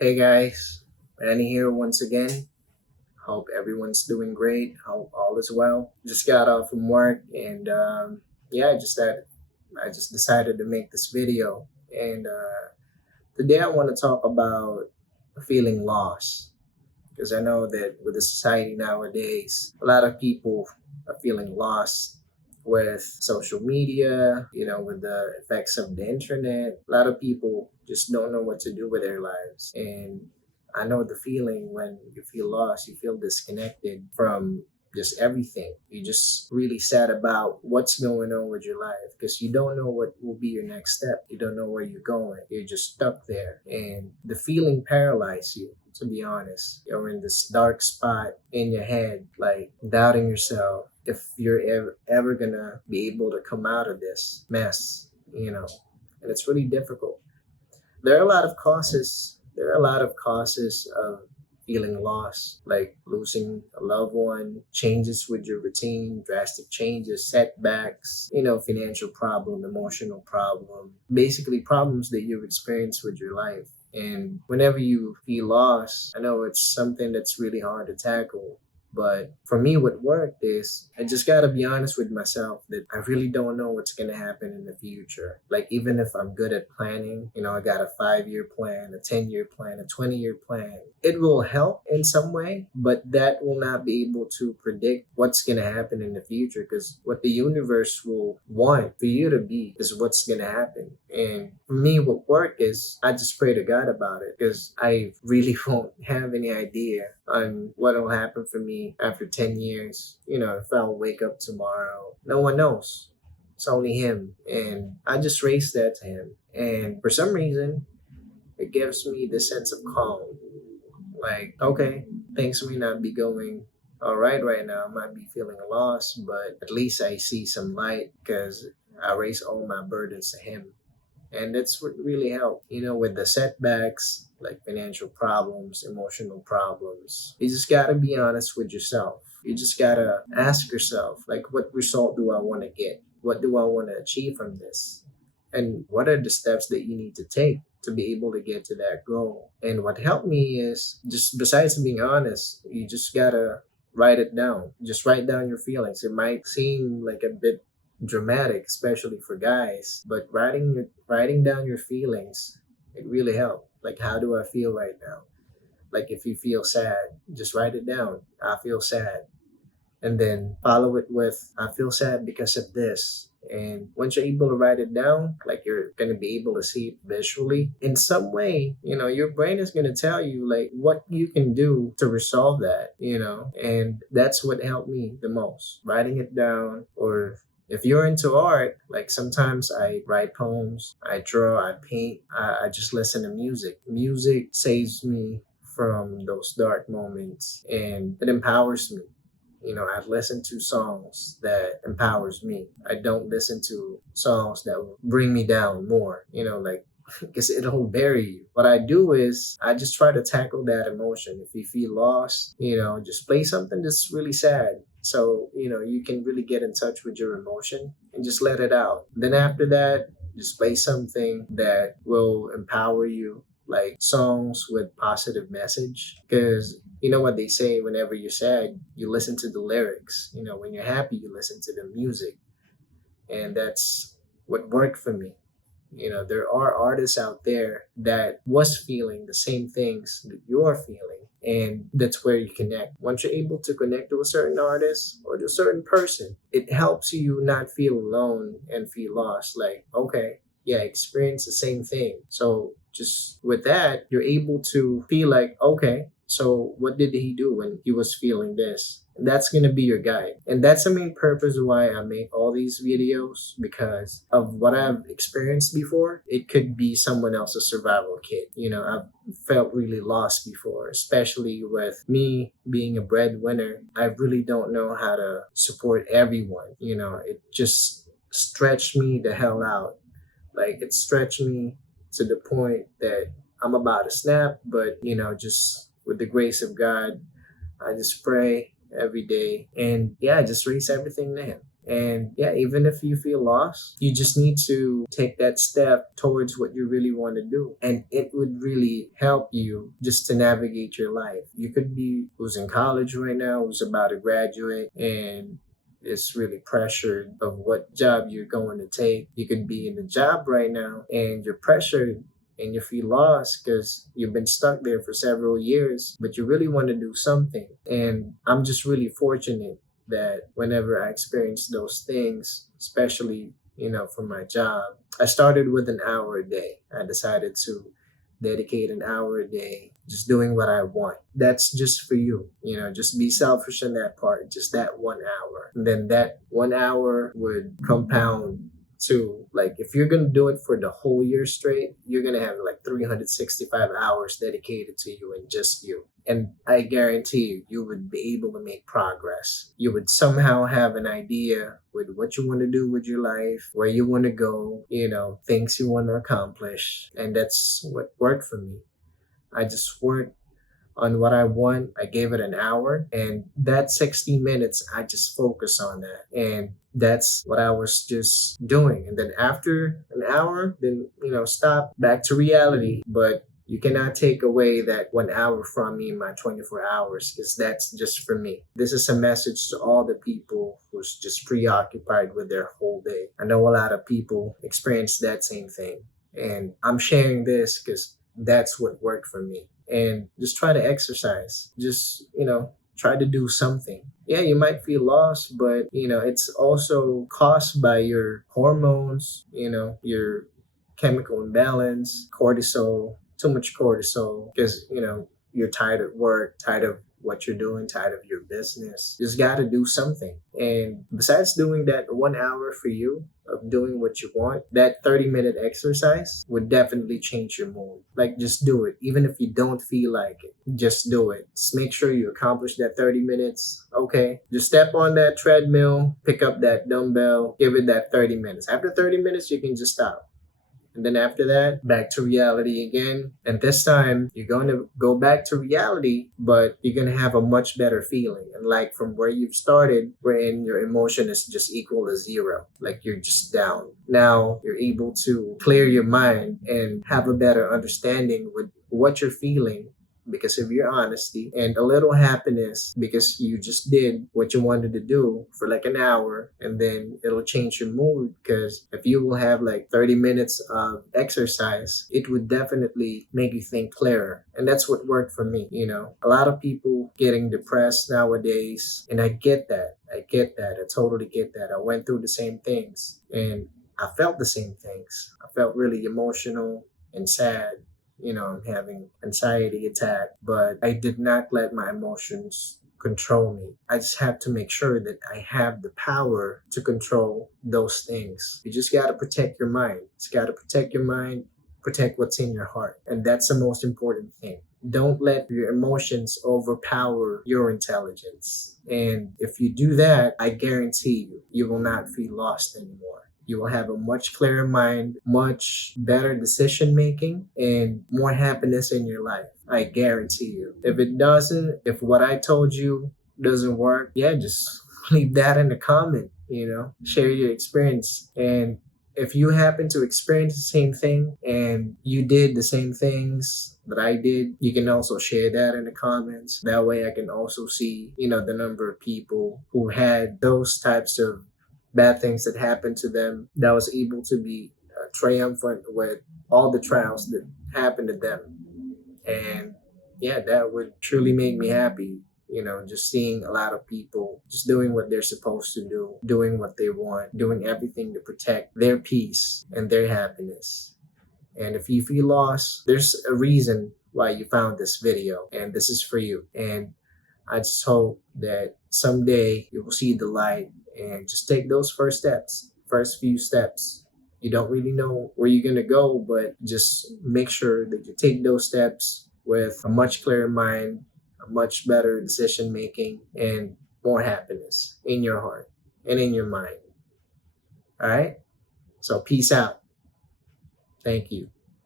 Hey guys, Manny here once again. Hope everyone's doing great. Hope all is well. Just got off from work and yeah, I just decided to make this video. And today I want to talk about feeling lost because I know that with the society nowadays, a lot of people are feeling lost with social media, with the effects of the internet. A lot of people just don't know what to do with their lives. And I know the feeling when you feel lost, you feel disconnected from just everything. You're just really sad about what's going on with your life because you don't know what will be your next step. You don't know where you're going. You're just stuck there. And the feeling paralyzes you, to be honest. You're in this dark spot in your head, like doubting yourself if you're ever gonna be able to come out of this mess. And it's really difficult. There are a lot of causes. There are a lot of causes of feeling lost, like losing a loved one, changes with your routine, drastic changes, setbacks, financial problem, emotional problem, basically problems that you've experienced with your life. And whenever you feel lost, I know it's something that's really hard to tackle. But for me, what worked is I just gotta be honest with myself that I really don't know what's gonna happen in the future. Like, even if I'm good at planning, I got a 5 year plan, a 10 year plan, a 20 year plan. It will help in some way, but that will not be able to predict what's gonna happen in the future because what the universe will want for you to be is what's gonna happen. And for me, what worked is I just pray to God about it because I really won't have any idea on what will happen for me after 10 years. If I'll wake up tomorrow, no one knows. It's only Him. And I just raise that to Him. And for some reason, it gives me this sense of calm. Like, okay, things may not be going all right now. I might be feeling lost, but at least I see some light because I raise all my burdens to Him. And that's what really helped, with the setbacks, like financial problems, emotional problems. You just gotta be honest with yourself. You just gotta ask yourself, like, what result do I wanna get? What do I wanna achieve from this? And what are the steps that you need to take to be able to get to that goal? And what helped me is just besides being honest, you just gotta write it down. Just write down your feelings. It might seem like a bit dramatic, especially for guys, but writing down your feelings, it really helped. Like, how do I feel right now? Like, if you feel sad, just write it down. I feel sad. And then follow it with, I feel sad because of this. And once you're able to write it down, like, you're going to be able to see it visually in some way, your brain is going to tell you like what you can do to resolve that. And that's what helped me the most, writing it down. Or if you're into art, like, sometimes I write poems, I draw, I paint, I just listen to music. Music saves me from those dark moments and it empowers me. I listen to songs that empowers me. I don't listen to songs that will bring me down more, like, because it'll bury you. What I do is I just try to tackle that emotion. If you feel lost, just play something that's really sad. So, you can really get in touch with your emotion and just let it out. Then after that, just play something that will empower you, like songs with positive message. Because you know what they say, whenever you're sad, you listen to the lyrics. When you're happy, you listen to the music. And that's what worked for me. There are artists out there that was feeling the same things that you're feeling. And that's where you connect. Once you're able to connect to a certain artist or to a certain person, it helps you not feel alone and feel lost. Like, okay, yeah, experience the same thing. So just with that, you're able to feel like, okay, so what did he do when he was feeling this? And that's gonna be your guide. And that's the main purpose why I make all these videos, because of what I've experienced before. It could be someone else's survival kit. I've felt really lost before, especially with me being a breadwinner. I really don't know how to support everyone. It just stretched me the hell out. Like, it stretched me to the point that I'm about to snap, but just with the grace of God, I just pray every day and yeah, just raise everything to Him. And yeah, even if you feel lost, you just need to take that step towards what you really want to do. And it would really help you just to navigate your life. You could be who's in college right now, who's about to graduate, and is really pressured of what job you're going to take. You could be in a job right now and you're pressured and you feel lost because you've been stuck there for several years, but you really want to do something. And I'm just really fortunate that whenever I experience those things, especially, for my job, I started with an hour a day. I decided to dedicate an hour a day just doing what I want. That's just for you. Just be selfish in that part, just that 1 hour. And then that 1 hour would compound to, like, if you're going to do it for the whole year straight, you're going to have like 365 hours dedicated to you and just you. And I guarantee you, you would be able to make progress. You would somehow have an idea with what you want to do with your life, where you want to go, things you want to accomplish. And that's what worked for me. I just worked on what I want. I gave it an hour, and that 60 minutes, I just focus on that. And that's what I was just doing. And then after an hour, then, stop back to reality. But you cannot take away that 1 hour from me in my 24 hours because that's just for me. This is a message to all the people who's just preoccupied with their whole day. I know a lot of people experience that same thing. And I'm sharing this because that's what worked for me. And just try to exercise. Just, try to do something. Yeah, you might feel lost, but, it's also caused by your hormones, your chemical imbalance, cortisol, too much cortisol, because, you're tired at work, tired of what you're doing, tired of your business. You just got to do something. And besides doing that 1 hour for you of doing what you want, that 30-minute exercise would definitely change your mood. Like, just do it. Even if you don't feel like it, just do it. Just make sure you accomplish that 30 minutes. Okay. Just step on that treadmill, pick up that dumbbell, give it that 30 minutes. After 30 minutes, you can just stop. And then after that, back to reality again. And this time, you're going to go back to reality, but you're going to have a much better feeling. And like from where you've started, wherein your emotion is just equal to zero, like you're just down. Now you're able to clear your mind and have a better understanding with what you're feeling because of your honesty, and a little happiness because you just did what you wanted to do for like an hour, and then it'll change your mood because if you will have like 30 minutes of exercise, it would definitely make you think clearer. And that's what worked for me. A lot of people getting depressed nowadays, and I get that. I totally get that. I went through the same things and I felt the same things. I felt really emotional and sad. I'm having anxiety attack, but I did not let my emotions control me. I just have to make sure that I have the power to control those things. You just got to protect your mind. It's got to protect your mind, protect what's in your heart. And that's the most important thing. Don't let your emotions overpower your intelligence. And if you do that, I guarantee you will not feel lost anymore. You will have a much clearer mind, much better decision making, and more happiness in your life. I guarantee you. If it doesn't, if what I told you doesn't work, yeah, just leave that in the comment, share your experience. And if you happen to experience the same thing and you did the same things that I did, you can also share that in the comments. That way I can also see, the number of people who had those types of bad things that happened to them that was able to be triumphant with all the trials that happened to them. And yeah, that would truly make me happy. Just seeing a lot of people just doing what they're supposed to do, doing what they want, doing everything to protect their peace and their happiness. And if you feel lost, there's a reason why you found this video, and this is for you. And I just hope that someday you will see the light and just take those first few steps. You don't really know where you're going to go, but just make sure that you take those steps with a much clearer mind, a much better decision making, and more happiness in your heart and in your mind. All right? So peace out. Thank you.